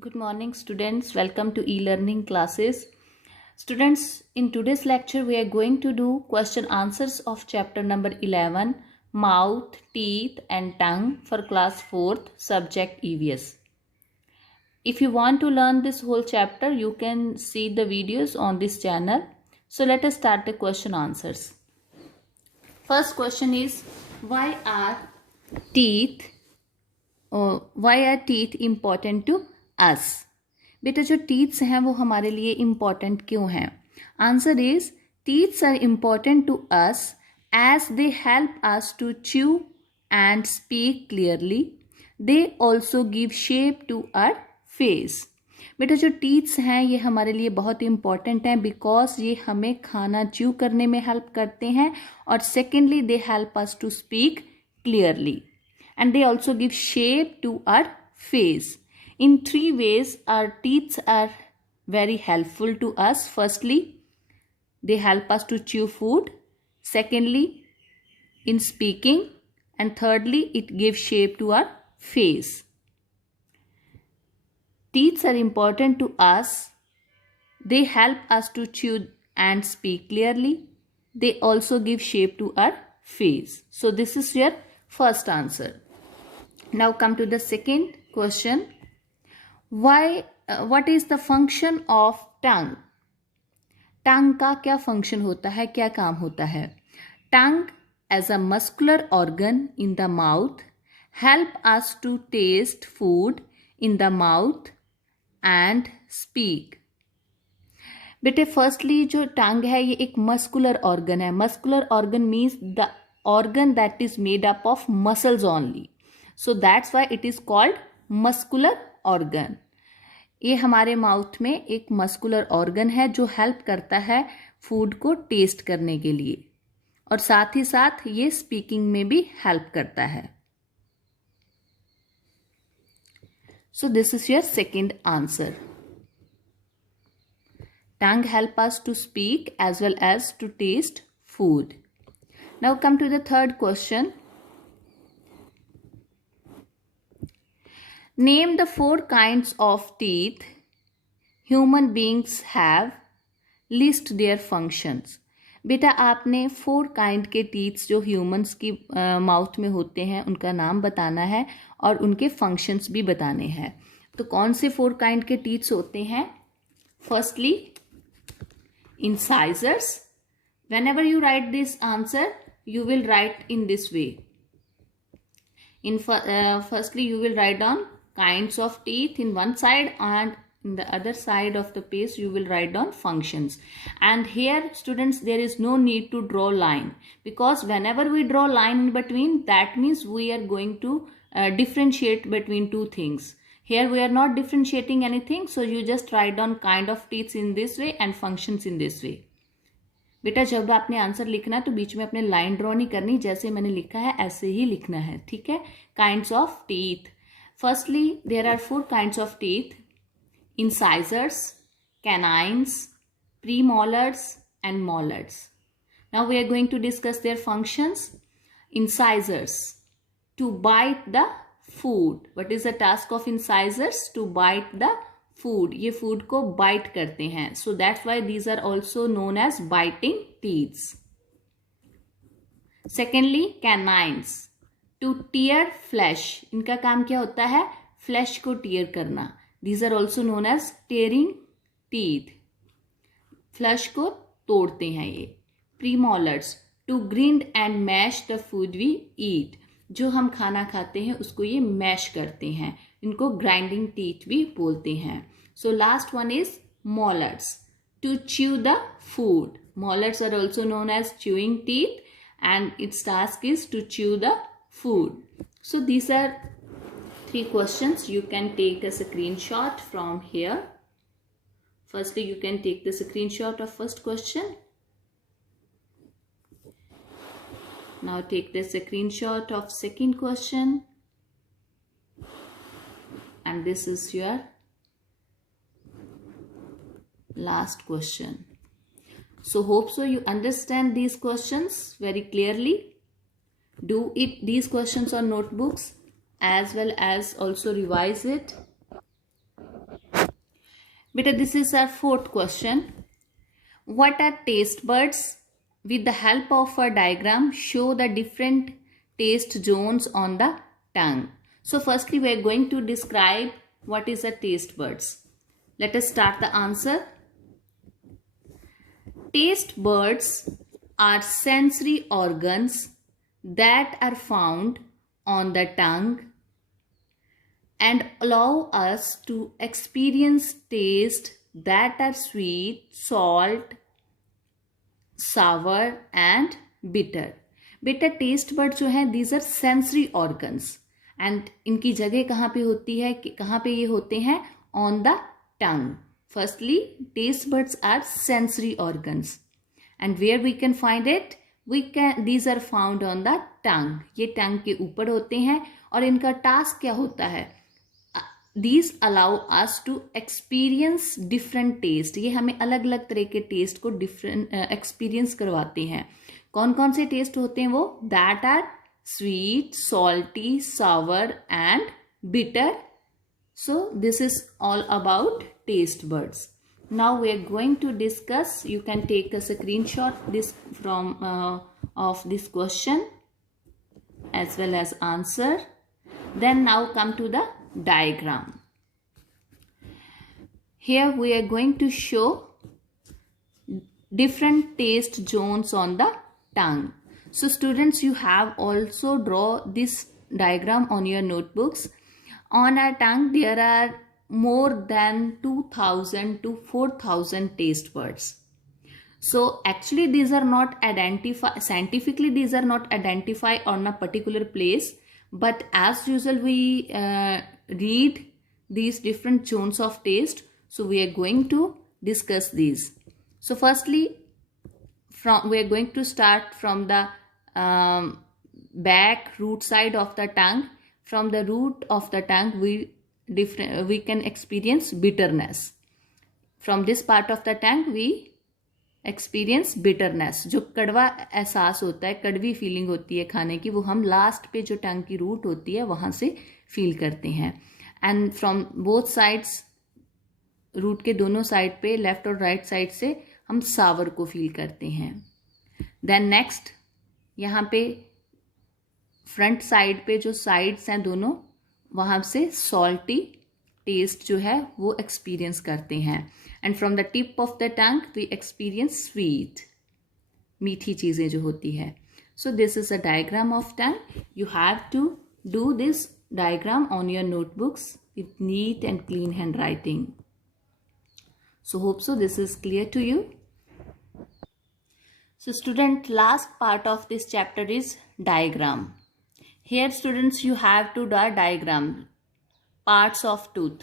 Good morning students, welcome to e-learning classes. Students, in today's lecture we are going to do question answers of chapter number 11, mouth, teeth and tongue for class 4th subject EVS. If you want to learn this whole chapter, you can see the videos on this channel. So let us start the question answers. First question is, why are teeth important to us? बेटा जो teeths हैं वो हमारे लिए important क्यों हैं? Answer is teeths are important to us as they help us to chew and speak clearly. They also give shape to our face. बेटा जो टीथ्स हैं ये हमारे लिए बहुत इम्पॉर्टेंट हैं बिकॉज ये हमें खाना च्यू करने में हेल्प करते हैं और secondly they help us to speak clearly and they also give shape to our face. In three ways our teeth are very helpful to us. Firstly, they help us to chew food. Secondly, in speaking. And thirdly, it gives shape to our face. Teeth are important to us. They help us to chew and speak clearly. They also give shape to our face. So this is your first answer. Now come to the second question. What is the function of tongue? Tongue का क्या function होता है, क्या काम होता है? Tongue as a muscular organ in the mouth help us to taste food in the mouth and speak. बेटे firstly जो टंग है ये एक मस्कुलर ऑर्गन है. Muscular organ means the organ that is made up of muscles only. So that's why it is called muscular organ. ये हमारे mouth में एक मस्कुलर ऑर्गन है जो हेल्प करता है फूड को टेस्ट करने के लिए और साथ ही साथ ये स्पीकिंग में भी हेल्प करता है. So this is your second answer. Tongue help us to speak as well as to taste food. Now come to the third question. Name the 4 kinds of teeth human beings have. List their functions. बेटा आपने 4 kind के teeths जो humans की mouth में होते हैं उनका नाम बताना है और उनके फंक्शंस भी बताने हैं. तो कौन से 4 काइंड के टीथ्स होते हैं? Firstly incisors. Whenever you write this answer, you will write in this way. Firstly you will write down kinds of teeth in one side and in the other side of the page you will write down functions. And here students there is no need to draw line because whenever we draw line in between that means we are going to differentiate between two things. Here we are not differentiating anything, so you just write down kind of teeth in this way and functions in this way. बेटा जब आपने answer लिखना है तो बीच में अपने line draw नहीं करनी, जैसे मैंने लिखा है ऐसे ही लिखना है, ठीक है. Kinds of teeth. Firstly there are 4 kinds of teeth. Incisors, canines, premolars and molars. Now we are going to discuss their functions. Incisors, to bite the food. What is the task of incisors? To bite the food. ये food को bite करते हैं. So that's why these are also known as biting teeths. Secondly canines, to tear flesh. इनका काम क्या होता है? Flesh को टीयर करना. These are also known as tearing teeth. Flesh को तोड़ते हैं ये. Premolars, to grind and mash the food we eat. जो हम खाना खाते हैं उसको ये मैश करते हैं. इनको ग्राइंडिंग टीथ भी बोलते हैं. So last one is molars, to chew the food. Molars are also known as chewing teeth and its task is to chew the food. So these are 3 questions. You can take a screenshot from here. Firstly you can take the screenshot of first question. Now take the screenshot of second question. And this is your last question. So hope so you understand these questions very clearly. Do these questions on notebooks as well as also revise it. Beta, this is our fourth question. What are taste buds? With the help of a diagram, show the different taste zones on the tongue. So firstly, we are going to describe what is a taste buds. Let us start the answer. Taste buds are sensory organs that are found on the tongue and allow us to experience taste that are sweet, salt, sour and bitter. बेटा taste bird जो है these are sensory organs and इनकी जगह कहाँ पे होती है, कहाँ पे ये होते हैं? On the tongue. Firstly taste birds are sensory organs and where we can find it? These are found on the tongue. ये टंग के ऊपर होते हैं और इनका टास्क क्या होता है? These allow us to experience different taste. ये हमें अलग अलग तरह के टेस्ट को डिफरेंट एक्सपीरियंस करवाते हैं. कौन कौन से टेस्ट होते हैं वो? That are sweet, salty, sour and bitter. So this is all about taste buds. Now we are going to discuss. You can take a screenshot this from off this question as well as answer. Then now come to the diagram. Here we are going to show different taste zones on the tongue. So students, you have also draw this diagram on your notebooks. On our tongue there are more than 2000 to 4000 taste buds. So actually these are not identified scientifically, these are not identified on a particular place, but as usual we read these different zones of taste. So we are going to discuss these. So firstly, we are going to start from the back root side of the tongue. From the root of the tongue we can experience bitterness. From this part of the tongue we experience bitterness. जो कड़वा एहसास होता है, कड़वी feeling होती है खाने की, वो हम लास्ट पे जो टंग की रूट होती है वहाँ से फील करते हैं. And from both sides, root के दोनों साइड पे, लेफ्ट और राइट साइड से हम सावर को फील करते हैं. देन नेक्स्ट यहाँ पे फ्रंट साइड पे जो साइड्स हैं दोनों, वहाँ से सॉल्टी टेस्ट जो है वो एक्सपीरियंस करते हैं. And from the tip of the tongue we experience sweet, मीठी चीज़ें जो होती है. So this is a diagram of tongue. You have to do this diagram on your notebooks with neat and clean handwriting. So hope so this is clear to you. So student, last part of this chapter is diagram. Here students you have to draw diagram. Parts of tooth.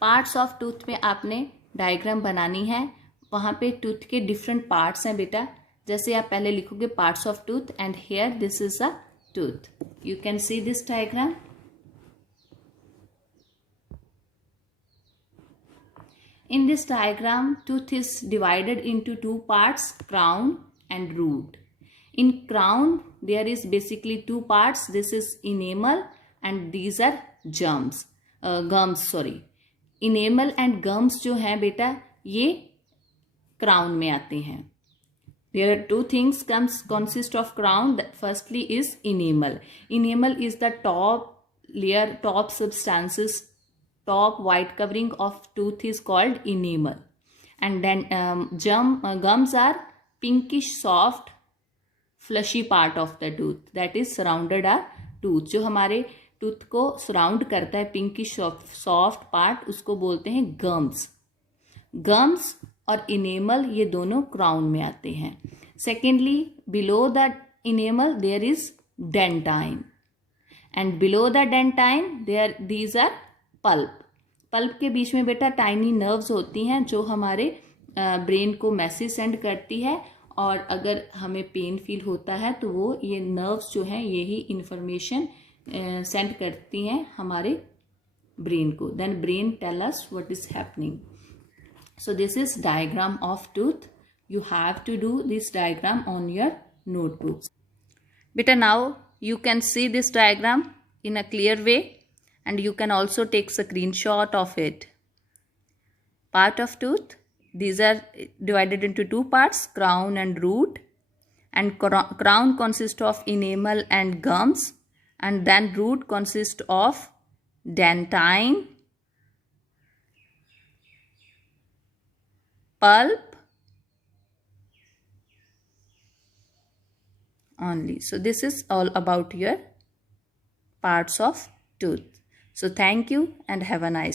Parts of tooth में आपने diagram बनानी है. वहाँ पे tooth के different parts हैं बेटा. जैसे आप पहले लिखोगे parts of tooth and here this is a tooth. You can see this diagram. In this diagram, tooth is divided into two parts, crown and root. In crown, there is basically two parts. This is enamel and these are gums. Enamel and gums जो हैं बेटा ये crown में आते हैं. There are two things consist of crown. Firstly is enamel. Enamel is the top layer, top substances, top white covering of tooth is called enamel. And then gums are pinkish soft fleshy part of the tooth that is surrounded our tooth. जो हमारे tooth को surround करता है pinkish soft part, उसको बोलते हैं gums. Gums और enamel ये दोनों क्राउन में आते हैं. Secondly below the enamel there is dentine and below the dentine there these are pulp. Pulp के बीच में बेटा टाइनी नर्व्स होती हैं जो हमारे ब्रेन को मैसेज सेंड करती है, और अगर हमें पेन फील होता है तो वो ये नर्व्स जो हैं यही इंफॉर्मेशन सेंड करती हैं हमारे ब्रेन को. Then brain tell us what is happening. So this is diagram of tooth. You have to do this diagram on your notebooks. बेटा now you can see this diagram in a clear way and you can also take screenshot of it. part of tooth. These are divided into two parts, crown and root. And crown consists of enamel and gums, and then root consists of dentine, pulp only. So this is all about your parts of tooth. So thank you and have a nice